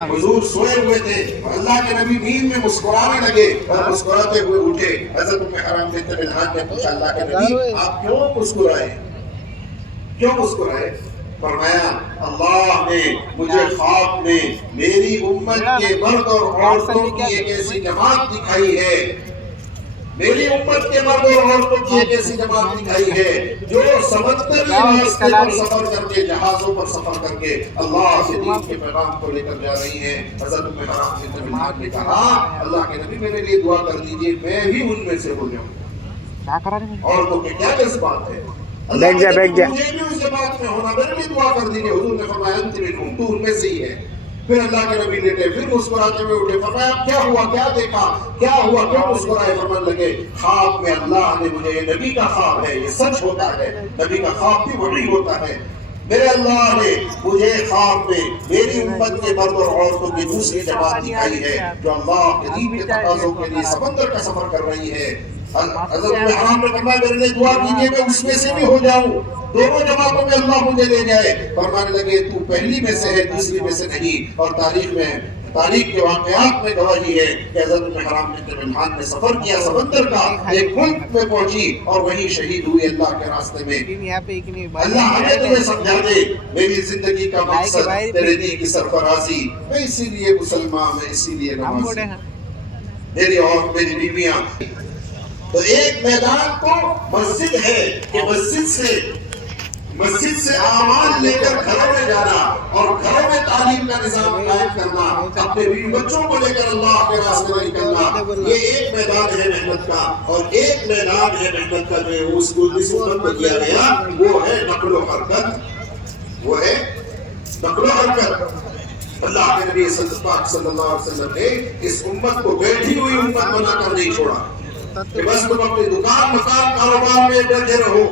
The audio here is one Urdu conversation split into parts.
حضور سوئے ہوئے تھے اور اللہ کے نبی نیند میں مسکرانے لگے اور مسکراتے ہوئے اٹھے۔ حضرت ام حرام بنت ملحان نے پوچھا اللہ کے نبی آپ کیوں مسکرائے؟ کیوں مسکرائے؟ فرمایا اللہ نے مجھے خواب میں میری امت کے مرد اور عورتوں کی ایک ایسی جماعت دکھائی ہے، میری امت کے مرد اور عورتوں کی ایک ایسی جماعت دکھائی ہے جو سمندری راستے پر سفر کر کے، جہازوں پر سفر کر کے اللہ کے دین کے پیغام کو لے کر جا رہی ہیں۔ حضرت ام حرام بنت ملحان نے کہا اللہ کے نبی میرے لیے دعا کر دیجئے میں بھی ان میں سے ہو جاؤں۔ عورتوں کے کیا جذبات ہے، اللہ کے نبی مجھے بھی اس جماعت میں ہونا، میرے لیے دعا کر دیجئے۔ حضور نے فرمایا انت منہم، تو ان میں سے ہی ہے۔ پھر اللہ کے نبی لیٹے، پھر مسکراتے ہوئے اٹھے، فرمایا کیا ہوا، کیا دیکھا، کیا ہوا، کیوں مسکرائے؟ فرمانے لگے خواب میں اللہ نے مجھے، یہ نبی کا خواب ہے، یہ سچ ہوتا ہے، نبی کا خواب بھی وحی ہوتا ہے، میرے اللہ نے مجھے خواب میں میری امت کے مرد اور عورتوں کی دوسری جماعت دکھائی ہے جو اللہ کے دین کے تقاضوں کے لیے سمندر کا سفر کر رہی ہے۔ حضرت حرام نے فرمایا میرے لیے دعا کیجئے میں اس میں سے بھی ہو جاؤں، دونوں جماعتوں میں اللہ مجھے لے جائے۔ فرمانے لگے تو پہلی میں سے ہے، دوسری میں سے نہیں۔ اور تاریخ کے واقعات میں گواہی ہے کہ حضرت حرام بنت ملحان نے سفر کیا، سمندر کا ایک ملک میں پہنچی اور وہیں شہید ہوئی اللہ کے راستے میں۔ اللہ ہمیں تمہیں سمجھا دے میری زندگی کا مقصد تیرے دین کی سرفرازی، میں اسی لیے مسلمان، میں اسی لیے نمازی، میری اور میری بیویاں۔ تو ایک میدان تو مسجد ہے کہ مسجد سے اعمال لے کر گھروں میں جانا اور گھروں میں تعلیم کا نظام قائم کرنا، اپنے بیوی بچوں کو لے کر اللہ کے راستے میں نکلنا، یہ ایک میدان ہے محنت کا۔ اور ایک میدان ہے محنت کا جو اس امت کو دیا گیا، وہ ہے نقل و حرکت، وہ ہے نقل و حرکت۔ اللہ کے نبی صلی اللہ علیہ وسلم نے اس امت کو بیٹھی ہوئی امت بنا کر نہیں چھوڑا کہ بس تم اپنی دکان مکان کاروبار میں بیٹھے رہو،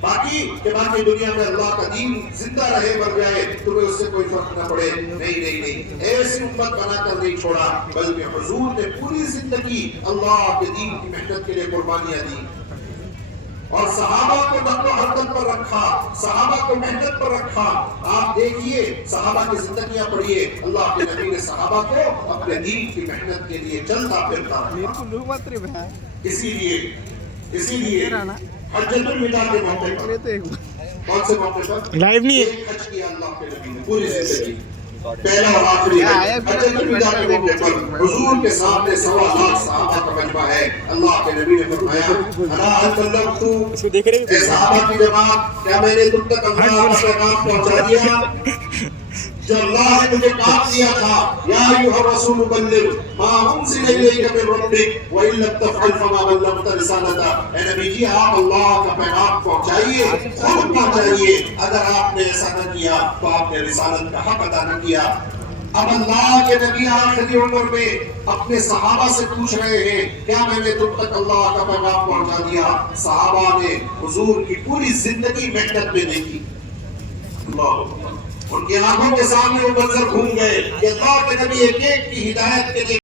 باقی دنیا میں اللہ کا دین زندہ رہے مر جائے تمہیں اس سے کوئی فرق نہ پڑے۔ نہیں، ایسی امت بنا کر نہیں چھوڑا، بلکہ حضور نے پوری زندگی اللہ کے دین کی محنت کے لیے قربانیاں دی اور صحابہ کو نقل و حرکت پر رکھا، صحابہ کو محنت پر رکھا۔ آپ دیکھیے صحابہ کی زندگیاں پڑھیے، اللہ کے نبی نے صحابہ کو اپنے دین کی محنت کے لیے چلتا پھرتا رکھا۔ اسی لیے حجۃ الوداع کے موقع پر، کون سے موقع پر؟ لائیو نہیں ہے، ایک حج کیا اللہ کے نبی نے پوری زندگی، پہلا اور آخری حجۃ الوداع کے موقع پر حضور کے سامنے 1.25 لاکھ صحابہ کا مجمع ہے۔ اللہ کے نبی نے فرمایا انا هل بلغت، اے صحابہ کی جماعت کیا میں نے تم تک اللہ کا پیغام پہنچا دیا؟ جو اللہ نے مجھے کام دیا تھا یا ایھا الرسول بلغ ما انزل الیک من ربک وان لم تفعل فما بلغت رسالتہ۔ اے نبی جی آپ اللہ کا پیغام پہنچائیے، خود پہنچائیے، اگر آپ نے ایسا نہ کیا تو آپ نے رسالت کا حق ادا نہ کیا۔ اب اللہ کے نبی آخری عمر میں اپنے صحابہ سے پوچھ رہے ہیں کیا میں نے تم تک اللہ کا پیغام پہنچا دیا؟ صحابہ نے حضور کی پوری زندگی محنت میں دیکھی، اللہ ان کی آنکھوں کے سامنے وہ منظر گھوم گئے کہ اللہ کے نبی ایک ایک کی ہدایت کے لیے